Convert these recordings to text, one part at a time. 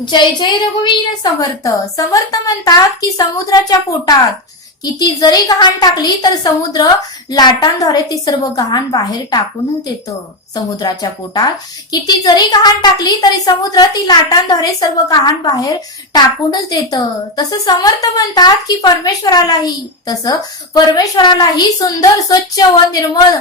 जय जय रघुवीर समर्थ. समर्थ म्हणतात की समुद्राच्या पोटात किती जरी गहाण टाकली तर समुद्र लाटांद्वारे ती सर्व गहाण बाहेर टाकूनच देतं. समुद्राच्या पोटात किती जरी गहाण टाकली तरी समुद्र ती लाटांद्वारे सर्व गहाण बाहेर टाकूनच देतं. तसं समर्थ म्हणतात की परमेश्वरालाही सुंदर, स्वच्छ व निर्मळ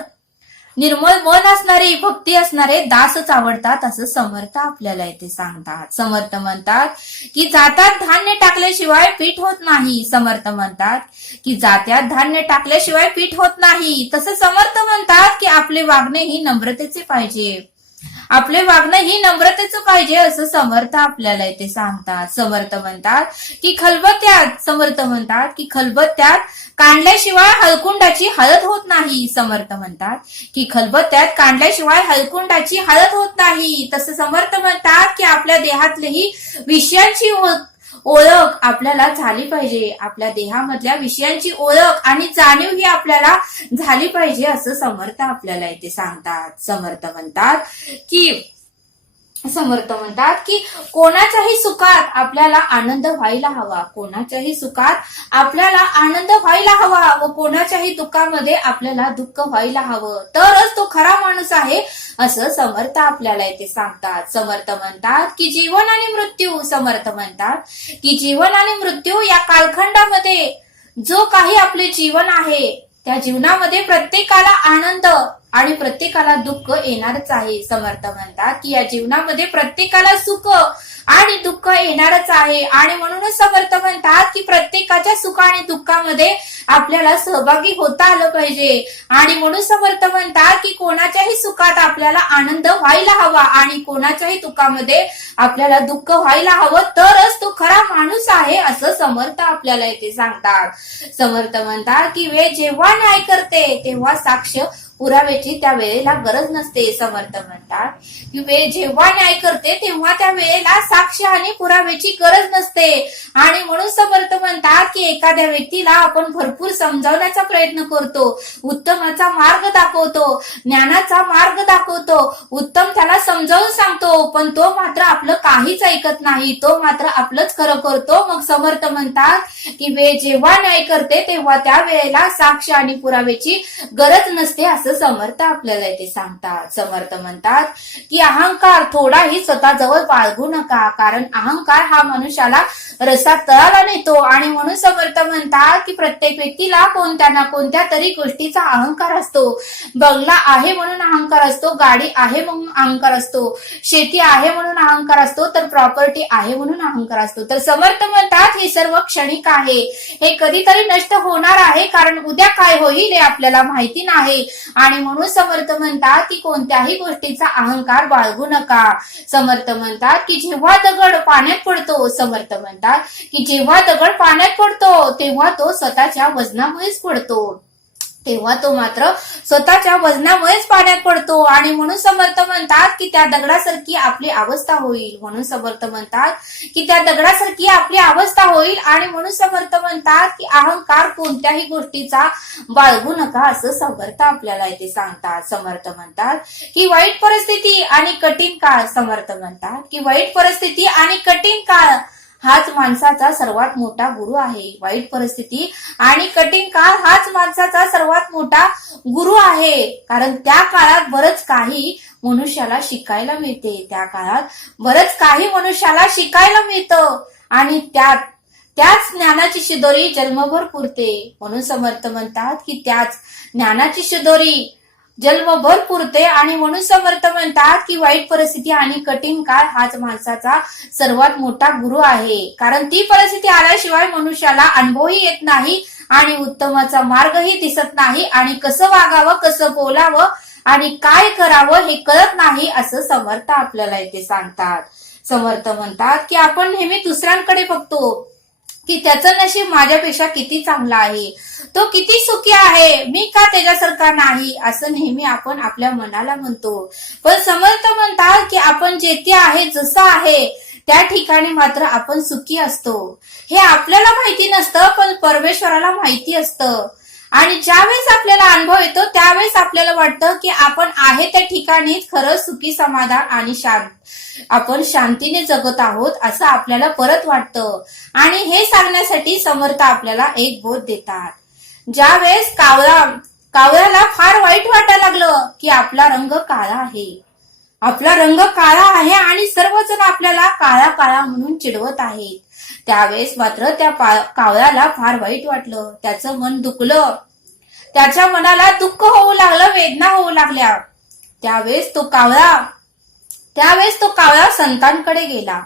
निर्मळ मन असणारे, भक्ती असणारे दासच आवडतात असं समर्थ आपल्याला इथे सांगतात. समर्थ म्हणतात की जात्यात धान्य टाकल्याशिवाय पीठ होत नाही. समर्थ म्हणतात की जात्यात धान्य टाकल्याशिवाय पीठ होत नाही. तसं समर्थ म्हणतात की आपले वागणे ही नम्रतेचे पाहिजे. आपले वागणं ही नम्रतेचं पाहिजे असं समर्थ आपल्याला इथे सांगतात. समर्थ म्हणतात की खलबत्त्यात काढल्याशिवाय हळकुंडाची हळद होत नाही. समर्थ म्हणतात की खलबत्त्यात काढल्याशिवाय हळकुंडाची हळद होत नाही. तसं समर्थ म्हणतात की आपल्या देहातलीही विषयांची ओळख आपल्याला झाली पाहिजे. आपल्या देहामधल्या विषयांची ओळख आणि जाणीव ही आपल्याला झाली पाहिजे असं समर्थ आपल्याला इथे सांगतात. समर्थ म्हणतात की कोणाच्याही सुखात आपल्याला आनंद व्हायला हवा. कोणाच्याही सुखात आपल्याला आनंद व्हायला हवा व कोणाच्याही दुःखामध्ये आपल्याला दुःख व्हायला हवं, तरच तो खरा माणूस आहे असं समर्थ आपल्याला इथे सांगतात. समर्थ म्हणतात की जीवन आणि मृत्यू या कालखंडामध्ये जो काही आपले जीवन आहे त्या जीवनामध्ये प्रत्येकाला आनंद आणि प्रत्येकाला दुःख येणारच आहे. समर्थ म्हणतात की या जीवनामध्ये प्रत्येकाला सुख आणि दुःख येणारच आहे आणि म्हणूनच समर्थ म्हणतात की प्रत्येकाच्या सुख आणि दुःखामध्ये आपल्याला सहभागी होता आलं पाहिजे. आणि म्हणून समर्थ म्हणतात की कोणाच्याही सुखात आपल्याला आनंद व्हायला हवा आणि कोणाच्याही दुःखामध्ये आपल्याला दुःख व्हायला हवं, तरच तो खरा माणूस आहे असं समर्थ आपल्याला इथे सांगतात. समर्थ म्हणतात की वेळ जेव्हा न्याय करते तेव्हा साक्ष पुराव्याची त्या वेळेला गरज नसते. समर्थ म्हणतात की वेळ जेव्हा न्याय करते तेव्हा त्या वेळेला साक्ष आणि पुराव्याची गरज नसते. आणि म्हणून समर्थ म्हणतात की एखाद्या व्यक्तीला आपण भरपूर समजावण्याचा प्रयत्न करतो, उत्तमाचा मार्ग दाखवतो, ज्ञानाचा मार्ग दाखवतो, उत्तम त्याला समजावून सांगतो, पण तो मात्र आपलं काहीच ऐकत नाही, तो मात्र आपलंच खरं करतो. मग समर्थ म्हणतात की वेळ जेव्हा न्याय करते तेव्हा त्या वेळेला साक्ष आणि पुराव्याची गरज नसते असं समर्थ आपल्याला इथे सांगतात. समर्थ म्हणतात की अहंकार थोडाही स्वतःजवळ बाळगू नका, कारण अहंकार हा मनुष्याला रसात तळाला नेतो. आणि म्हणून समर्थ म्हणतात की प्रत्येक व्यक्तीला कोणत्या ना कोणत्या तरी गोष्टीचा अहंकार असतो. बंगला आहे म्हणून अहंकार असतो, गाडी आहे म्हणून अहंकार असतो, शेती आहे म्हणून अहंकार असतो, तर प्रॉपर्टी आहे म्हणून अहंकार असतो. तर समर्थ म्हणतात हे सर्व क्षणिक आहे, हे कधीतरी नष्ट होणार आहे, कारण उद्या काय होईल हे आपल्याला माहिती नाही. आणि म्हणून समर्थ म्हणतात की कोणत्याही गोष्टीचा अहंकार बाळगू नका. समर्थ म्हणतात की जेव्हा दगड पाण्यात पडतो, समर्थ म्हणतात की जेव्हा दगड पाण्यात पडतो तेव्हा तो स्वतःच्या वजनामुळेच पडतो, तेव्हा तो मात्र स्वतःच्या वजनामुळेच पाण्यात पडतो. आणि म्हणून समर्थ म्हणतात की त्या दगडासारखी आपली अवस्था होईल. म्हणून समर्थ म्हणतात की त्या दगडासारखी आपली अवस्था होईल. आणि म्हणून समर्थ म्हणतात की अहंकार कोणत्याही गोष्टीचा बाळगू नका असं समर्थ आपल्याला इथे सांगतात. समर्थ म्हणतात की वाईट परिस्थिती आणि कठीण काळ, समर्थ म्हणतात की वाईट परिस्थिती आणि कठीण काळ हाच माणसाचा सर्वात मोठा गुरु आहे. वाईट परिस्थिती आणि कठीण काळ हाच माणसाचा सर्वात मोठा गुरु आहे, कारण त्या काळात बरंच काही मनुष्याला शिकायला मिळते. त्या काळात बरंच काही मनुष्याला शिकायला मिळतं आणि त्याच ज्ञानाची शिदोरी जन्मभर पुरते. म्हणून समर्थ म्हणतात की त्याच ज्ञानाची शिदोरी जन्मभर पुरते. आणि म्हणून समर्थ म्हणतात की वाईट परिस्थिती आणि कठीण काळ हाच माणसाचा सर्वात मोठा गुरु आहे, कारण ती परिस्थिती आल्याशिवाय मनुष्याला अनुभवही येत नाही आणि उत्तमाचा मार्गही दिसत नाही आणि कसं वागावं, कसं बोलावं आणि काय करावं हे कळत नाही असं समर्थ आपल्याला इथे सांगतात. समर्थ म्हणतात की आपण नेहमी दुसऱ्यांकडे बघतो की त्याचं नशीब माझ्यापेक्षा किती चांगलं आहे, तो किती सुखी आहे, मी का त्याच्यासारखा नाही, असं नेहमी आपण आपल्या मनाला म्हणतो. पण समर्थ म्हणतात की आपण जेथे आहे, जसं आहे त्या ठिकाणी मात्र आपण सुखी असतो. हे आपल्याला माहिती नसतं, पण परमेश्वराला माहिती असतं. आणि ज्यावेळेस आपल्याला अनुभव येतो त्यावेळेस आपल्याला वाटतं की आपण आहे त्या ठिकाणीच खरं सुखी समाधान आणि आपण शांतीने जगत आहोत असं आपल्याला परत वाटतं. आणि हे सांगण्यासाठी समर्थ आपल्याला एक बोध देतात. ज्यावेळेस कावळ्याला फार वाईट वाटायला लागलं की आपला रंग काळा आहे, आपला रंग काळा आहे आणि सर्वजण आपल्याला काळा काळा म्हणून चिडवत आहेत. त्यावेळेस मात्र त्या कावळ्याला फार वाईट वाटलं, त्याचं मन दुखलं, त्याच्या मनाला दुःख होऊ लागलं, वेदना होऊ लागल्या. त्यावेळेस तो कावळा संतांकडे गेला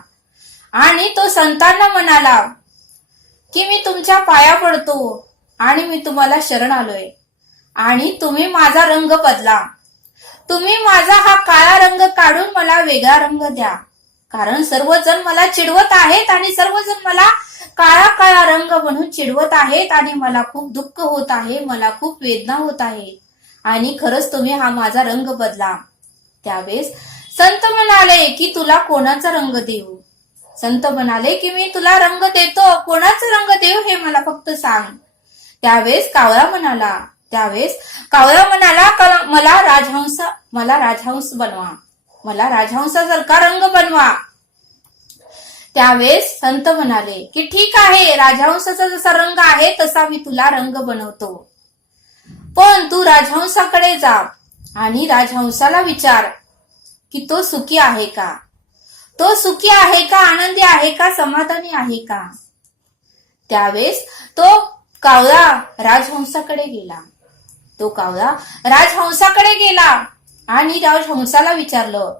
आणि तो संतांना म्हणाला की मी तुमच्या पाया पडतो आणि मी तुम्हाला शरण आलोय आणि तुम्ही माझा रंग बदला, तुम्ही माझा हा काळा रंग काढून मला वेगळा रंग द्या, कारण सर्वजण मला चिडवत आहेत आणि सर्वजण मला काळा काळा रंग म्हणून चिडवत आहेत आणि मला खूप दुःख होत आहे, मला खूप वेदना होत आहे आणि खरंच तुम्ही हा माझा रंग बदला. त्यावेळेस संत म्हणाले की तुला कोणाचा रंग देऊ? संत म्हणाले की मी तुला रंग देतो, कोणाचा रंग देऊ हे मला फक्त सांग. त्यावेळेस कावळा म्हणाला मला राजहंस बनवा, मला राजहंसासारखा रंग बनवा. त्यावेळेस संत म्हणाले की ठीक आहे, राजहंसाचा जसा रंग आहे तसा मी तुला रंग बनवतो, पण तू राजहंसाकडे जा आणि राजहंसाला विचार की तो सुखी आहे का, तो सुखी आहे का, आनंदी आहे का, समाधानी आहे का. त्यावेळेस तो कावळा राजहंसाकडे गेला आणि राजहंसाला विचारलं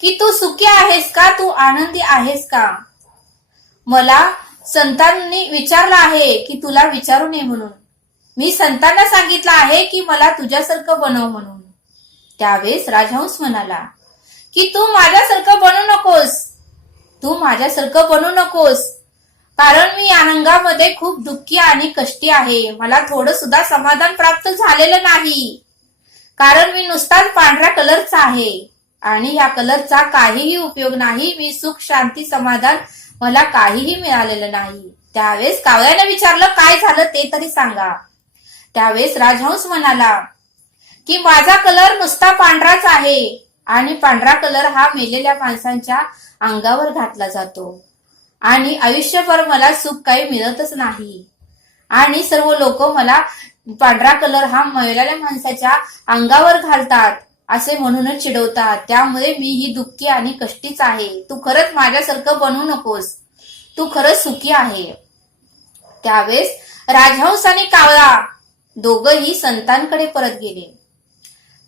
की तू सुखी आहेस का, तू आनंदी आहेस का. मला संतांनी विचारलं आहे की तुला विचारू नये म्हणून, मी संतांना सांगितलं आहे की मला तुझ्यासारखं बनव म्हणून. त्यावेळेस राजहंस म्हणाला की तू माझ्यासारखं बनू नकोस, कारण मी या रंगामध्ये खूप दुःखी आणि कष्टी आहे, मला थोडं सुद्धा समाधान प्राप्त झालेलं नाही, कारण मी नुसताच पांढऱ्या कलरचा आहे आणि या कलरचा काहीही उपयोग नाही, मी सुख शांती समाधान मला काहीही मिळालेलं नाही. त्यावेळेस कावळ्याने विचारलं काय झालं ते तरी सांगा. त्यावेळेस राजहंस म्हणाला की माझा कलर नुसता पांढराच आहे आणि पांढरा कलर हा मेलेल्या माणसांच्या अंगावर घातला जातो आणि आयुष्यभर मला सुख काही मिळतच नाही आणि सर्व लोक मला पांढरा कलर हा मेलेल्या माणसाच्या अंगावर घालतात असे म्हणूनच चिडवतात, त्यामुळे मी ही दुःखी आणि कष्टीच आहे, तू खरंच माझ्यासारखं बनवू नकोस, तू खरंच सुखी आहे. त्यावेळेस राजहंस आणि कावळा दोघंही संतांकडे परत गेले.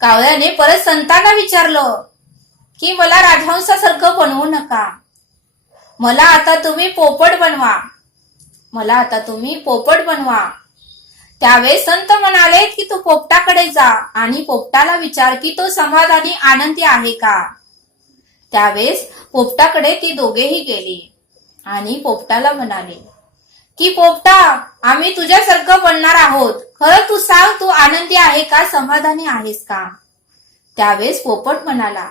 कावळ्याने परत संतांना विचारलं की मला राजहंसासारखं बनवू नका, मला आता तुम्ही पोपट बनवा. त्यावेळेस संत म्हणाले की तू पोपटाकडे जा आणि पोपटाला विचार की तो समाधानी आनंदी आहे का. त्यावेळेस पोपटाकडे ती दोघेही गेले आणि पोपटाला म्हणाले की पोपटा, आम्ही तुझ्यासारखं बनणार आहोत, खरं तू सांग तू आनंदी आहे का, समाधानी आहेस का. त्यावेळेस पोपट म्हणाला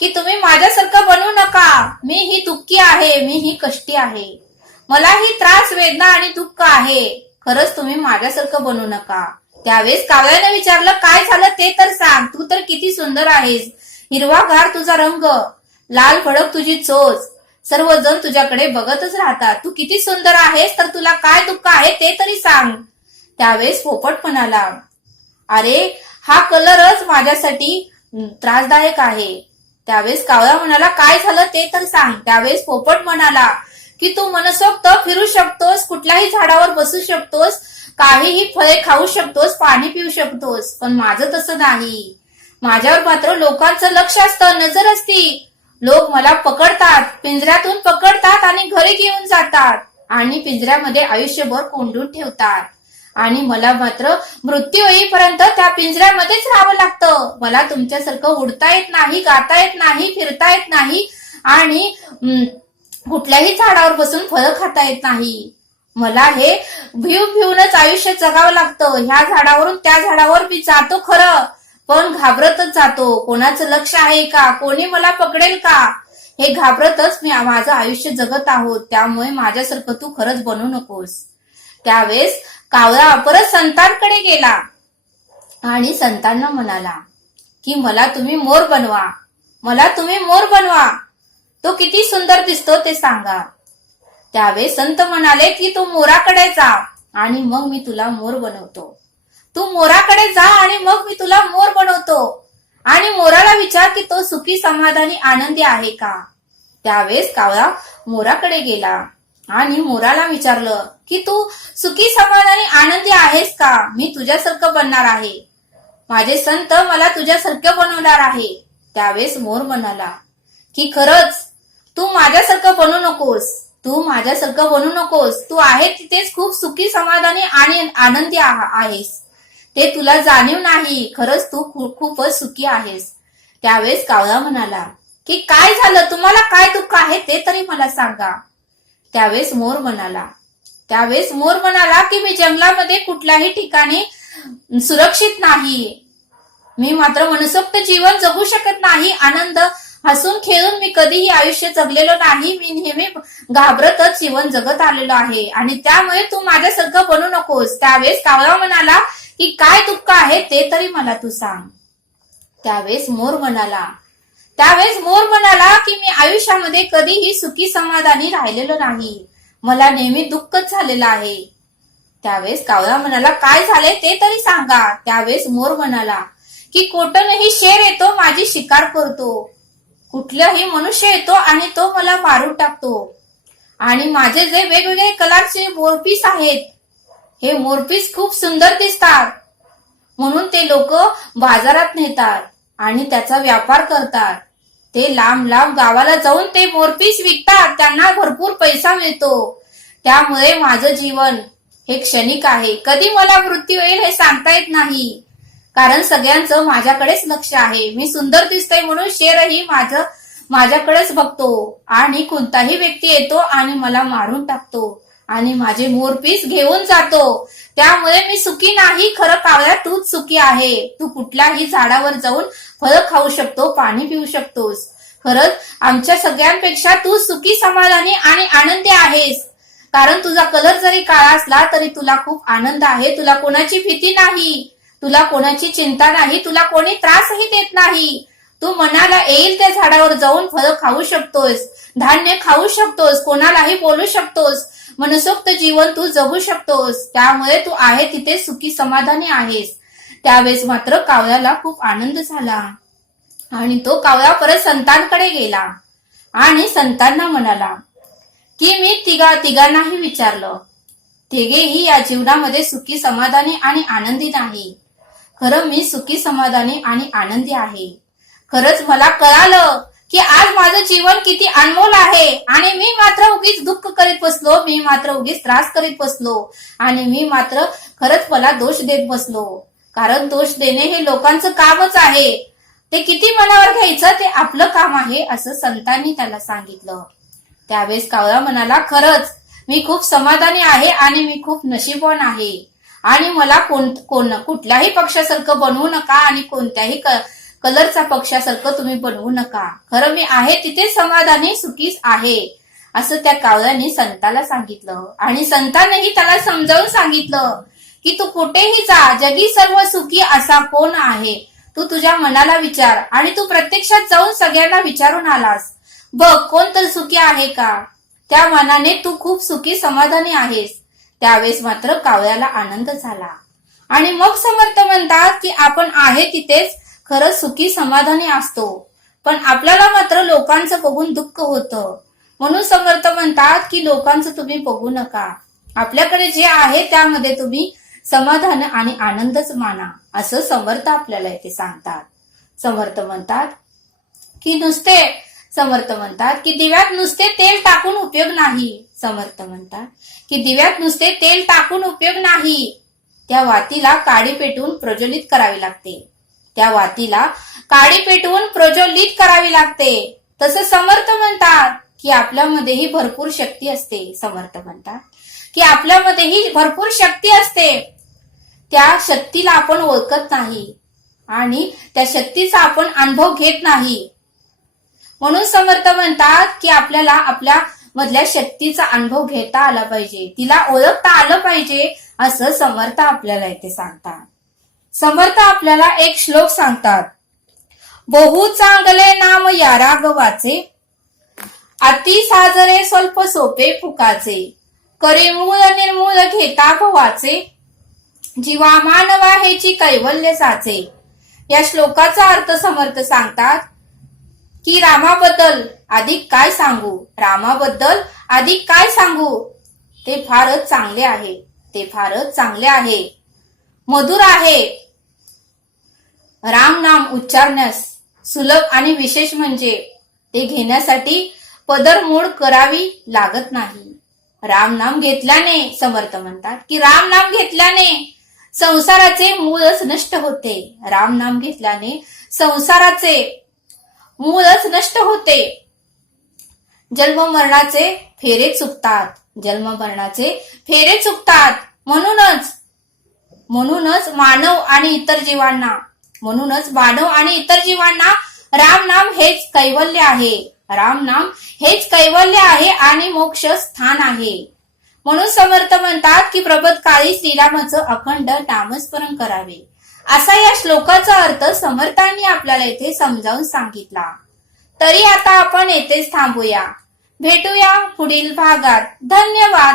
की तुम्ही माझ्यासारखं बनवू नका, मी ही दुःखी आहे, मी ही कष्टी आहे, मला ही त्रास वेदना आणि दुःख आहे, खरंच तुम्ही माझ्यासारखं बनवू नका. त्यावेळेस कावळ्याने विचारलं काय झालं ते तर सांग, तू तर किती सुंदर आहेस, हिरवागार तुझा रंग, लाल भडक तुझी चोच, सर्वजण तुझ्याकडे बघतच राहतात, तू किती सुंदर आहेस, तर तुला काय दुःख आहे ते तरी सांग. त्यावेळेस पोपट म्हणाला अरे हा कलरच माझ्यासाठी त्रासदायक आहे. त्यावेळेस कावळा म्हणाला काय झालं ते तर सांग. त्यावेळेस पोपट म्हणाला की तू मनसोक्त फिरू शकतोस, कुठल्याही झाडावर बसू शकतोस, काहीही फळे खाऊ शकतोस, पाणी पिऊ शकतोस, पण माझं तसं नाही, माझ्यावर मात्र लोकांचं लक्ष असतं, नजर असती, लोक मला पकडतात, पिंजऱ्यातून पकडतात आणि घरी घेऊन जातात आणि पिंजऱ्यामध्ये आयुष्यभर कोंडून ठेवतात आणि मला मात्र मृत्यू येईपर्यंत त्या पिंजऱ्यामध्येच राहावं लागतं. मला तुमच्यासारखं उडता येत नाही, गाता येत नाही, फिरता येत नाही आणि कुठल्याही झाडावर बसून फळं खाता येत नाही. मला हे भिवूनच आयुष्य जगावं लागतं. ह्या झाडावरून त्या झाडावर मी जातो खरं, पण घाबरतच जातो, कोणाचं लक्ष आहे का, कोणी मला पकडेल का, हे घाबरतच मी माझं आयुष्य जगत आहोत, त्यामुळे माझ्यासारखं तू खरंच बनू नकोस. त्यावेळेस कावळा परत संतांकडे गेला आणि संतांना म्हणाला की मला तुम्ही मोर बनवा, मला तुम्ही मोर बनवा, तो किती सुंदर दिसतो ते सांगा. त्यावेळेस संत म्हणाले की तू मोराकडे जा आणि मग मी तुला मोर बनवतो. तू मोराकडे जा आणि मग मी तुला मोर बनवतो. आणि मोराला विचार की तो सुखी समाधानी आनंदी आहे का. त्यावेळेस कावळा मोराकडे गेला आणि मोराला विचारलं की तू सुखी समाधानी आनंदी आहेस का. मी तुझ्यासारखं बनणार आहे, माझे संत मला तुझ्यासारखं बनवणार आहे. त्यावेळेस मोर म्हणाला की खरंच तू माझ्यासारखं बनू नकोस, तू माझ्यासारखं बनू नकोस. तू आहे तिथेच खूप सुखी समाधानी आणि आनंदी आहेस, ते तुला जाणीव नाही. खरंच तू खूपच सुखी आहेस. त्यावेळेस कावळा म्हणाला की काय झालं, तुम्हाला काय दुःख आहे ते तरी मला सांगा. त्यावेळेस मोर म्हणाला की मी जंगलामध्ये कुठल्याही ठिकाणी सुरक्षित नाही. मी मात्र मनसोक्त जीवन जगू शकत नाही. आनंद हसून खेळून मी कधीही आयुष्य जगलेलो नाही. मी नेहमी घाबरतच जीवन जगत आलेलो आहे आणि त्यामुळे तू माझ्यासारखं बनू नकोस. त्यावेळेस कावळा म्हणाला की काय दुःख आहे ते तरी मला तू सांग. त्यावेळेस मोर म्हणाला की मी आयुष्यामध्ये कधीही सुखी समाधानी राहिलेलो नाही, मला नेहमी दुःखच झालेलं आहे. त्यावेळेस कावळा म्हणाला काय झाले ते तरी सांगा. त्यावेळेस मोर म्हणाला की कोठूनही शेर येतो, माझी शिकार करतो, कुठलाही मनुष्य येतो आणि तो मला मारून टाकतो. आणि माझे जे वेगवेगळे कलरचे मोरपीस आहेत, हे मोरपीस खूप सुंदर दिसतात म्हणून ते लोक बाजारात नेतात आणि त्याचा व्यापार करतात. ते लांब लांब गावाला जाऊन ते मोरपीस विकतात, त्यांना भरपूर पैसा मिळतो. त्यामुळे माझं जीवन हे क्षणिक आहे, कधी मला मृत्यू येईल हे सांगता येत नाही. कारण सगळ्यांचं माझ्याकडेच लक्ष आहे. मी सुंदर दिसतोय म्हणून शेरही माझ्याकडेच बघतो आणि कोणताही व्यक्ती येतो आणि मला मारून टाकतो आणि माझे मोरपीस घेऊन जातो. त्यामुळे मी सुखी नाही. खरं कावळ्या तूच सुखी आहे. तू कुठल्याही झाडावर जाऊन फळं खाऊ शकतो, पाणी पिऊ शकतोस. खरंच आमच्या सगळ्यांपेक्षा तू सुखी समाधानी आणि आनंदी आहेस. कारण तुझा कलर जरी काळा असला तरी तुला खूप आनंद आहे. तुला कोणाची भीती नाही, तुला कोणाची चिंता नाही, तुला कोणी त्रासही देत नाही. तू मनाला येईल त्या झाडावर जाऊन फळं खाऊ शकतोस, धान्य खाऊ शकतोस, कोणालाही बोलू शकतोस, मनसोक्त जीवन तू जगू शकतोस. त्यामुळे तू आहे तिथे सुखी समाधानी आहेस. त्यावेळेस मात्र कावळ्याला खूप आनंद झाला आणि तो कावळा परत संतांकडे गेला आणि संतांना म्हणाला की मी तिघांनाही विचारलं, तिघेही या जीवनामध्ये सुखी समाधानी आणि आनंदी नाही. खरं मी सुखी समाधानी आणि आनंदी आहे. खरंच मला कळालं की आज माझं जीवन किती अनमोल आहे आणि मी मात्र उगीच दुःख करीत बसलो, मी मात्र उगीच त्रास करीत बसलो आणि मी मात्र खरंच मला दोष देत बसलो. कारण दोष देणे हे लोकांचं कामच आहे, ते किती मनावर घ्यायचं ते आपलं काम आहे असं संतांनी त्याला सांगितलं. त्यावेळेस कावळा म्हणाला खरंच मी खूप समाधानी आहे आणि मी खूप नशीबवान आहे आणि मला कुठल्याही पक्षासारखं बनवू नका आणि कोणत्याही कलरचा पक्षासारखं तुम्ही बनवू नका. खरं मी आहे तिथे समाधानी सुखीच आहे असं त्या कावळ्याने संताला सांगितलं. आणि संतांनीही त्याला समजावून सांगितलं की तू कुठेही जा, जगी सर्व सुखी असा कोण आहे, तू तुझ्या मनाला विचार आणि तू प्रत्यक्षात जाऊन सगळ्यांना विचारून आलास, बघ कोण तर सुखी आहे का. त्या मनाने तू खूप सुखी समाधानी आहेस. त्यावेळेस मात्र कावळ्याला आनंद झाला. आणि मग समर्थ म्हणतात की आपण आहे तिथेच खरंच सुखी समाधानी असतो, पण आपल्याला मात्र लोकांचं बघून दुःख होतं. म्हणून समर्थ म्हणतात की लोकांचं तुम्ही बघू नका, आपल्याकडे जे आहे त्यामध्ये तुम्ही समाधान आणि आनंदच माना असं समर्थ आपल्याला इथे सांगतात. समर्थ म्हणतात की दिव्यात नुसते तेल टाकून उपयोग नाही. समर्थ म्हणतात की दिव्यात नुसते तेल टाकून उपयोग नाही, त्या वातीला काडी पेटवून प्रज्वलित करावी लागते. त्या वातीला काडी पेटवून प्रज्वलित करावी लागते. तसं समर्थ म्हणतात की आपल्यामध्येही भरपूर शक्ती असते. समर्थ म्हणतात की आपल्यामध्येही भरपूर शक्ती असते, त्या शक्तीला आपण ओळखत नाही आणि त्या शक्तीचा आपण अनुभव घेत नाही. म्हणून समर्थ म्हणतात की आपल्याला आपल्या मधल्या शक्तीचा अनुभव घेता आला पाहिजे, तिला ओळखता आलं पाहिजे, असं समर्थ आपल्याला इथे सांगतात. समर्थ आपल्याला एक श्लोक सांगतात. बहु चांगले नाम या राघवाचे, अति साजरे स्वल्प सोपे फुकाचे, करे मूळ निर्मूळ घेता भवाचे, जीवा मानवा हेची कैवल्य साचे. या श्लोकाचा अर्थ समर्थ सांगतात की रामाबद्दल अधिक काय सांगू, रामाबद्दल अधिक काय सांगू, ते फारच चांगले आहे, ते फारच चांगले आहे, मधुर आहे. राम नाम उच्चारण्यास सुलभ आणि विशेष म्हणजे ते घेण्यासाठी पदरमोड करावी लागत नाही. राम नाम घेतल्याने समर्थ म्हणतात की राम नाम घेतल्याने संसाराचे मूळच नष्ट होते. राम नाम घेतल्याने संसाराचे मूळच नष्ट होते. जन्म मरणाचे फेरे चुकतात, जन्म मरणाचे फेरे चुकतात. म्हणूनच मानव आणि इतर जीवांना राम नाम हेच कैवल्य आहे. राम नाम हेच कैवल्य आहे आणि मोक्ष स्थान आहे. म्हणून समर्थ म्हणतात की प्रभात काळी श्रीरामाचं अखंड नामस्मरण करावे. असा या श्लोकाचा अर्थ समर्थांनी आपल्याला इथे समजावून सांगितला. तरी आता आपण येथेच थांबूया. भेटूया पुढील भागात. धन्यवाद.